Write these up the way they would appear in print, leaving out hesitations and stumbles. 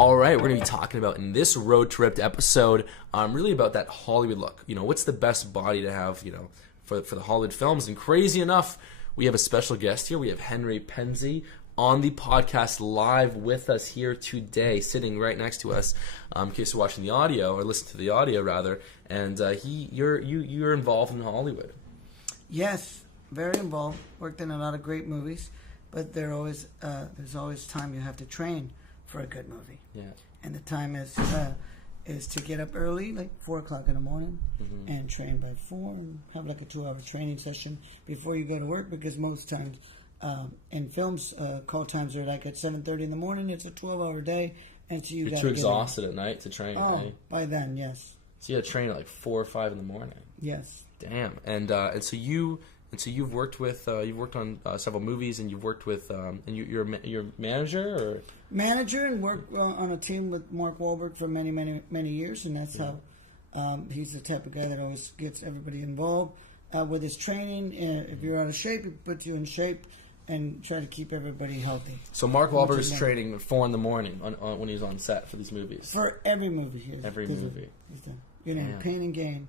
All right, we're going to be talking about in this road trip episode, really about that Hollywood look. You know, what's the best body to have, you know, for the Hollywood films? And crazy enough, we have a special guest here. We have Henry Penzi on the podcast live with us here today, sitting right next to us. In case you're watching the audio or listening to the audio rather, and you're involved in Hollywood. Yes, very involved. Worked in a lot of great movies, but there's always time you have to train for a good movie. Yeah. And the time is to get up early, like 4 o'clock in the morning, and train by 4, and have like a 2-hour training session before you go to work, because most times in films, call times are like at 7:30 in the morning. It's a 12-hour day, and so you're too exhausted at night to train. Oh, right? By then, yes. So you had to train at like 4 or 5 in the morning. Yes. Damn. And so you've worked with you've worked on several movies, and you've worked with and you're a manager or manager, and worked on a team with Mark Wahlberg for many years, and that's how he's the type of guy that always gets everybody involved with his training. If you're out of shape, he puts you in shape and try to keep everybody healthy. So Mark Wahlberg is training at 4 in the morning on when he's on set for these movies. For every movie, every movie. You name it, Pain and Gain.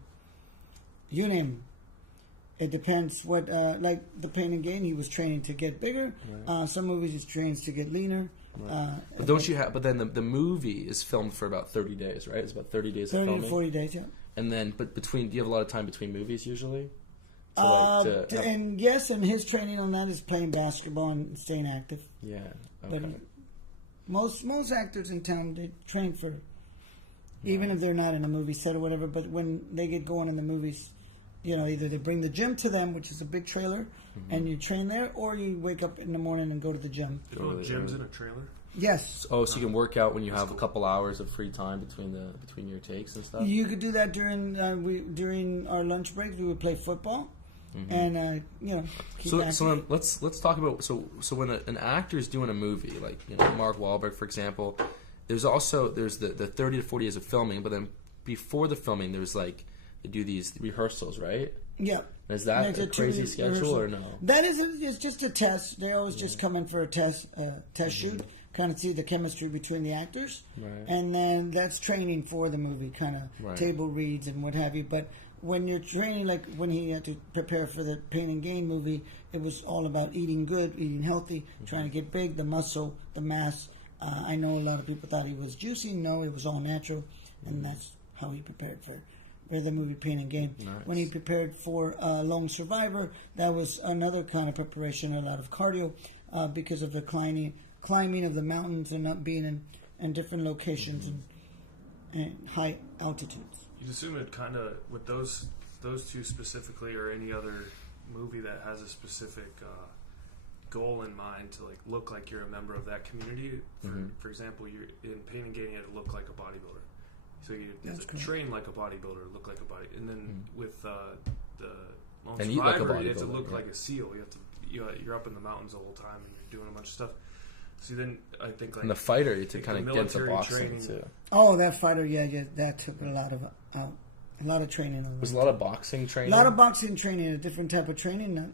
You name it. It depends what, like the Pain and Gain, he was training to get bigger. Right. Some movies he trains to get leaner. Right. But don't you have? But then the movie is filmed for about 30 days, right? It's about 30 days of filming. 30 to 40 days, yeah. And then, but do you have a lot of time between movies usually? And yes, and his training on that is playing basketball and staying active. Yeah. Okay. But most actors in town, they train for, even if they're not in a movie set or whatever. But when they get going in the movies, you know, either they bring the gym to them, which is a big trailer, and you train there, or you wake up in the morning and go to the gym. Gym's in a trailer? Yes. Oh, so you can work out when you have a couple hours of free time between your takes and stuff? You could do that during our lunch breaks. We would play football, and keep active. So then let's talk about so when an actor is doing a movie, like Mark Wahlberg, for example, there's the 30 to 40 days of filming, but then before the filming, there's like they do these rehearsals, right? Yeah. Is that a crazy schedule or no? That it's just a test. They always just come in for a test shoot, kind of see the chemistry between the actors, and then that's training for the movie, kind of table reads and what have you. But when you're training, like when he had to prepare for the Pain and Gain movie, it was all about eating good, eating healthy, trying to get big, the muscle, the mass. I know a lot of people thought he was juicy. No, it was all natural, and that's how he prepared for the movie Pain and Gain. Nice. When he prepared for Lone Survivor, that was another kind of preparation, a lot of cardio, because of the climbing of the mountains and not being in different locations and high altitudes. You'd assume it kind of, with those two specifically, or any other movie that has a specific goal in mind to like look like you're a member of that community. For example, you're in Pain and Gain, you had to look like a bodybuilder. So you have to train like a bodybuilder, look like a body, and then with the Lone Survivor, you have to look like a SEAL. You're up in the mountains the whole time and you're doing a bunch of stuff. So then I think like and the fighter, you to kind of get into boxing training too. Oh, that fighter, yeah, that took a lot of training. Was a lot of boxing training. A lot of boxing training, a different type of training.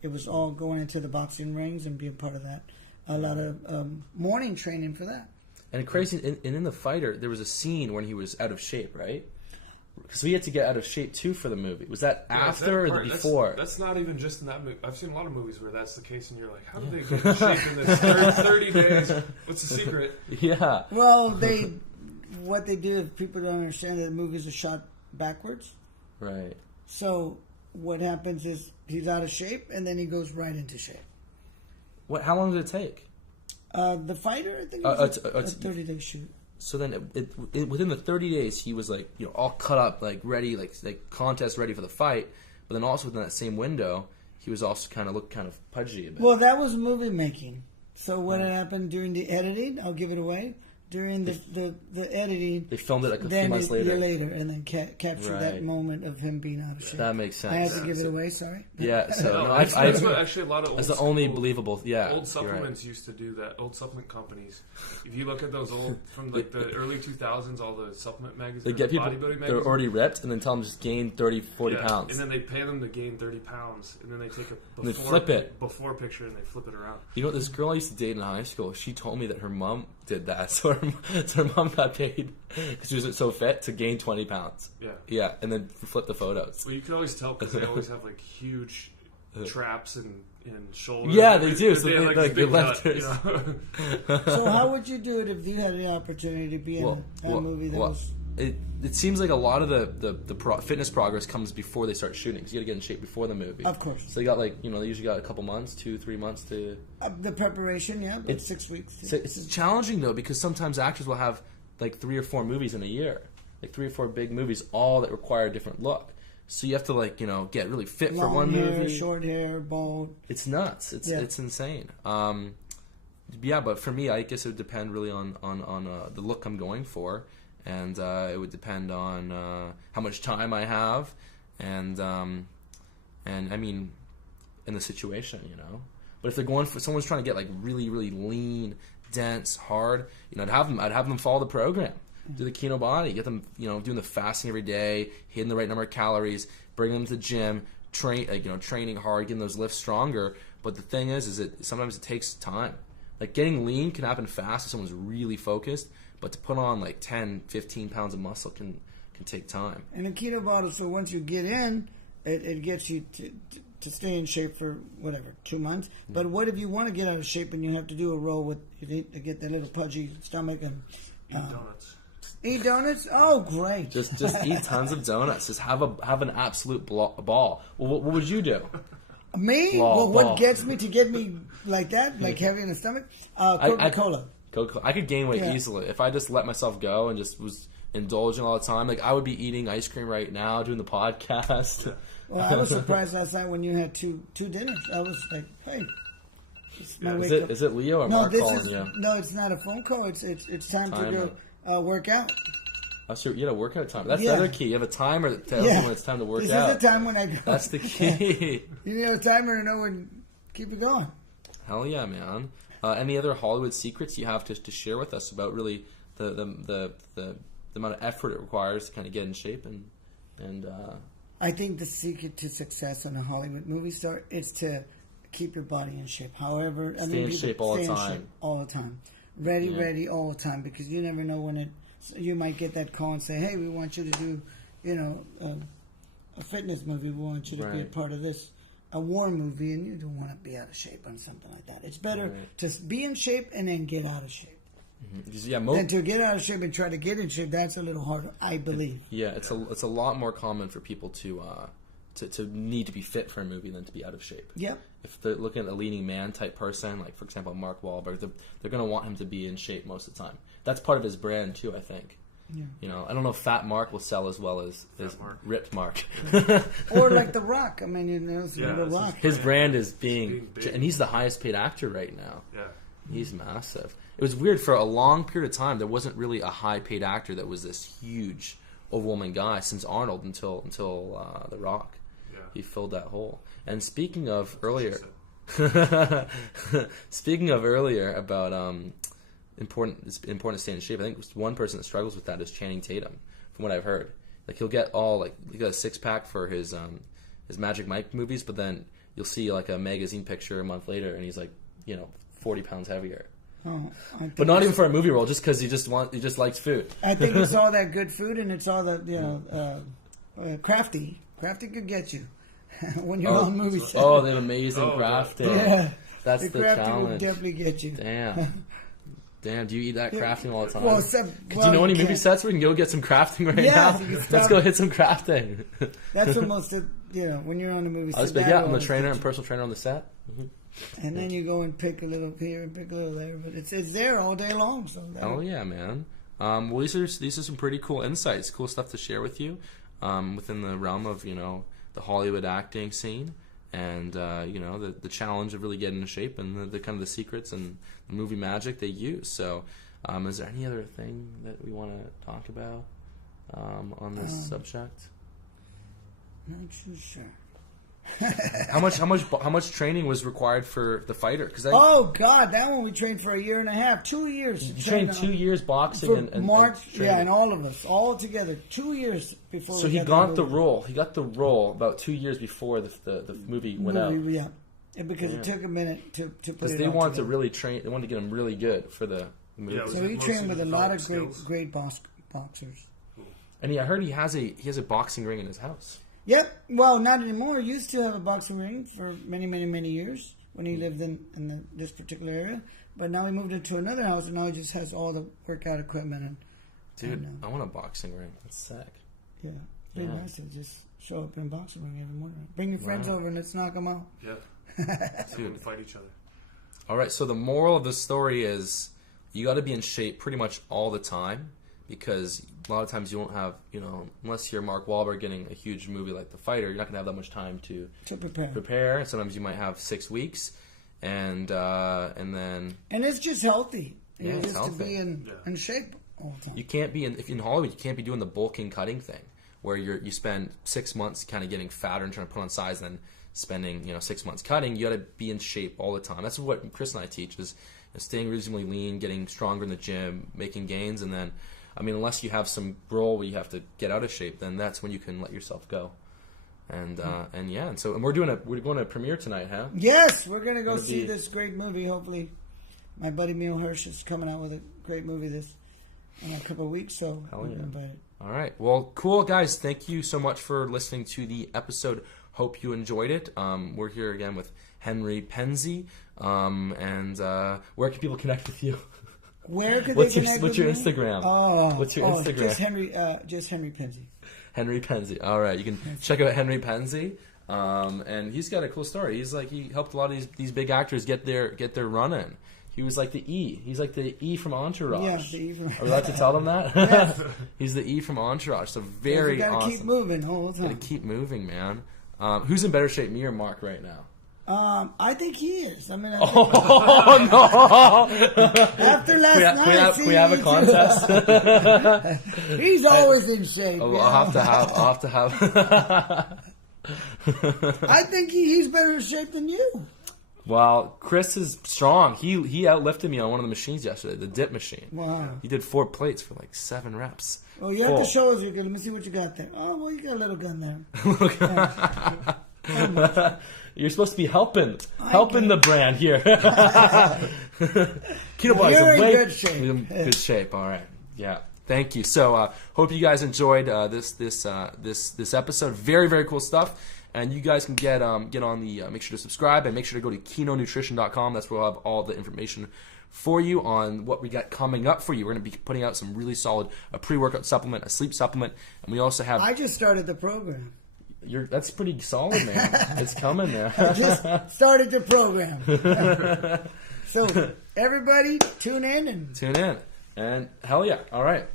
It was all going into the boxing rings and being part of that. A lot of morning training for that. And crazy, in the fighter, there was a scene when he was out of shape, right? Because he had to get out of shape too for the movie. Was that after or before? That's not even just in that movie. I've seen a lot of movies where that's the case, and you're like, how did they get in shape in this 30 days? What's the secret? Yeah. Well, what they do, if people don't understand that the movies are shot backwards. Right. So what happens is he's out of shape, and then he goes right into shape. How long did it take? The fighter, I think, it was a 30-day shoot. So then, within the 30 days, he was like, all cut up, like ready, like contest ready for the fight. But then also within that same window, he was also looked kind of pudgy a bit. Well, that was movie making. So what had happened during the editing? I'll give it away. During the editing, they filmed it like a few months later. And then captured that moment of him being out of shape. That makes sense. I had to give it away. Sorry. Yeah. So that's what actually a lot of old. That's the only believable. Yeah. Old supplements used to do that. Old supplement companies. If you look at those old from like the early 2000s, all the supplement magazines, they get people bodybuilding magazines, they're already ripped, and then tell them just gain 30, 40 pounds, and then they pay them to gain 30 pounds, and then they take they flip it before picture and they flip it around. You know, this girl I used to date in high school, she told me that her mom did that. So her her mom got paid because she was so fit to gain 20 pounds. Yeah. Yeah, and then flip the photos. Well, you can always tell because they always have like huge traps and shoulders. Yeah, they do. So they they have, like big the nut, lifters. So how would you do it if you had the opportunity to be in a movie that was... It seems like a lot of the fitness progress comes before they start shooting. So you got to get in shape before the movie. Of course. So they got they usually got a couple months, 2-3 months to... the preparation, yeah, about 6 weeks. It's challenging though because sometimes actors will have like 3 or 4 movies in a year, like 3 or 4 big movies, all that require a different look. So you have to get really fit for one hair, movie. Short hair, bald. It's nuts. It's insane. Yeah, but for me, I guess it would depend really on the look I'm going for, and it would depend on how much time I have, and I mean, in the situation, But if they're going for someone's trying to get like really really lean, dense, hard, I'd have them follow the program. Do the Kino Body, get them, doing the fasting every day, hitting the right number of calories, bring them to the gym, training hard, getting those lifts stronger. But the thing is that sometimes it takes time. Like getting lean can happen fast if someone's really focused, but to put on like 10, 15 pounds of muscle can take time. And the Kino Body, so once you get in, it gets you to stay in shape for 2 months. But what if you want to get out of shape and you have to do a roll with to get that little pudgy stomach and eat donuts? Eat donuts? Oh, great! Just eat tons of donuts. Just have an absolute ball. Well, what would you do? Me? What gets me to get me like that, like heavy in the stomach? Coca-Cola. I could gain weight easily if I just let myself go and just was indulging all the time. Like I would be eating ice cream right now, doing the podcast. Well, I was surprised last night when you had two dinners. I was like, hey. Is it Leo or Mark calling you? No, it's not a phone call. It's time to go work out. Oh, so you had a workout time. That's the other key. You have a timer that tells you when it's time to work out. This is the time when I go. That's the key. You need a timer to know when. Keep it going. Hell yeah, man. Any other Hollywood secrets you have to share with us about really the amount of effort it requires to kind of get in shape and I think the secret to success on a Hollywood movie star is to keep your body in shape. However, stay in shape all the time. Ready all the time, because you never know when you might get that call and say, hey, we want you to do, a fitness movie. We want you to be a part of this, a war movie, and you don't want to be out of shape on something like that. It's better to be in shape and then get out of shape. Than to get out of shape and try to get in shape. That's a little harder, I believe. Yeah, it's a lot more common for people to need to be fit for a movie than to be out of shape. Yep. If they're looking at a leading man type person, like for example Mark Wahlberg, they're going to want him to be in shape most of the time. That's part of his brand too, I think. Yeah. I don't know if Fat Mark will sell as well as Ripped Mark. Or like The Rock. I mean, The Rock. His brand is being and he's the highest paid actor right now. Yeah. He's massive. It was weird, for a long period of time there wasn't really a high paid actor that was this huge, overwhelming guy since Arnold until The Rock. Yeah. He filled that hole. And speaking of earlier about important to stay in shape, I think one person that struggles with that is Channing Tatum, from what I've heard. Like he got a six pack for his Magic Mike movies, but then you'll see like a magazine picture a month later and he's like 40 pounds heavier. Oh, but not even for a movie role, just because he just likes food. I think it's all that good food, and it's all that crafty. Crafty could get you when you're on movie set. Oh, they have amazing crafting. Yeah, that's the crafting challenge. Would definitely get you. Damn. Do you eat that crafting all the time? Do you know any movie sets where we can go get some crafting right now? Let's go hit some crafting. That's almost when you're on a movie set. I'm a trainer and personal trainer on the set. Mm-hmm. And then you go and pick a little here and pick a little there, but it's there all day long. So yeah, man. Well, these are some pretty cool insights, cool stuff to share with you, within the realm of the Hollywood acting scene, and the challenge of really getting in shape, and the kind of the secrets and the movie magic they use. So, is there any other thing that we want to talk about on this subject? Not too sure. How much training was required for The Fighter? Oh God, that one we trained for 1.5 years, 2 years. You trained 2 years boxing and March, and all of us, all together, 2 years before. So he got the role. He got the role about 2 years before the movie went out. Yeah, because it took a minute to put it. Because they wanted to really train. They wanted to get him really good for the Yeah, So he trained with a lot of great boxers. And I heard he has a boxing ring in his house. Yep. Well, not anymore. He used to have a boxing ring for many, many, many years when he lived in this particular area. But now he moved into another house, and now he just has all the workout equipment. Dude, I want a boxing ring. That's sick. Yeah. It's pretty nice to just show up in a boxing ring every morning. Bring your friends over and let's knock them out. Yeah. Dude, fight each other. All right. So the moral of the story is you got to be in shape pretty much all the time, because a lot of times you won't have, unless you're Mark Wahlberg getting a huge movie like The Fighter, you're not going to have that much time to prepare. And sometimes you might have 6 weeks, and then it's just healthy. Yeah, it's just healthy. To be in shape all the time. You can't be in Hollywood. You can't be doing the bulking cutting thing, where you spend 6 months kind of getting fatter and trying to put on size, and then spending 6 months cutting. You got to be in shape all the time. That's what Chris and I teach is staying reasonably lean, getting stronger in the gym, making gains, and then, unless you have some role where you have to get out of shape, then that's when you can let yourself go. And so we're going to a premiere tonight, huh? Yes, we're gonna go see this great movie. Hopefully, my buddy Neil Hirsch is coming out with a great movie in a couple of weeks. So Hell yeah. invited. All right, well, cool guys. Thank you so much for listening to the episode. Hope you enjoyed it. We're here again with Henry Penzi. And where can people connect with you? Where can they connect what's with your me? Instagram? What's your Instagram? Just Henry Penzi. Henry Penzi. All right, you can check out Henry Penzi. And he's got a cool story. He helped a lot of these big actors get their run in. He was like the E. He's like the E from Entourage. Yeah, the E from. Are we allowed to tell them that? Yes. He's the E from Entourage. So very awesome. Gotta keep moving all the time. Gotta keep moving, man. Who's in better shape, me or Mark, right now? I think he is. I mean, oh no! After last night, can we have a contest? He's always in shape. I'll have to have. I think he's better in shape than you. Well, Chris is strong. He outlifted me on one of the machines yesterday, the dip machine. Wow. He did 4 plates for like 7 reps. Oh, you have to show us your gun. Let me see what you got there. Oh, well, you got a little gun there. You're supposed to be helping the brand here. Keto Boys, you're in good shape. Good shape. All right. Yeah. Thank you. So, hope you guys enjoyed this episode. Very, very cool stuff. And you guys can get on the make sure to subscribe and make sure to go to KinoNutrition.com. That's where we'll have all the information for you on what we got coming up for you. We're going to be putting out some really solid pre-workout supplement, a sleep supplement, and we also have. I just started the program. That's pretty solid, man. It's coming there. I just started the program. So everybody, tune in and hell yeah! All right.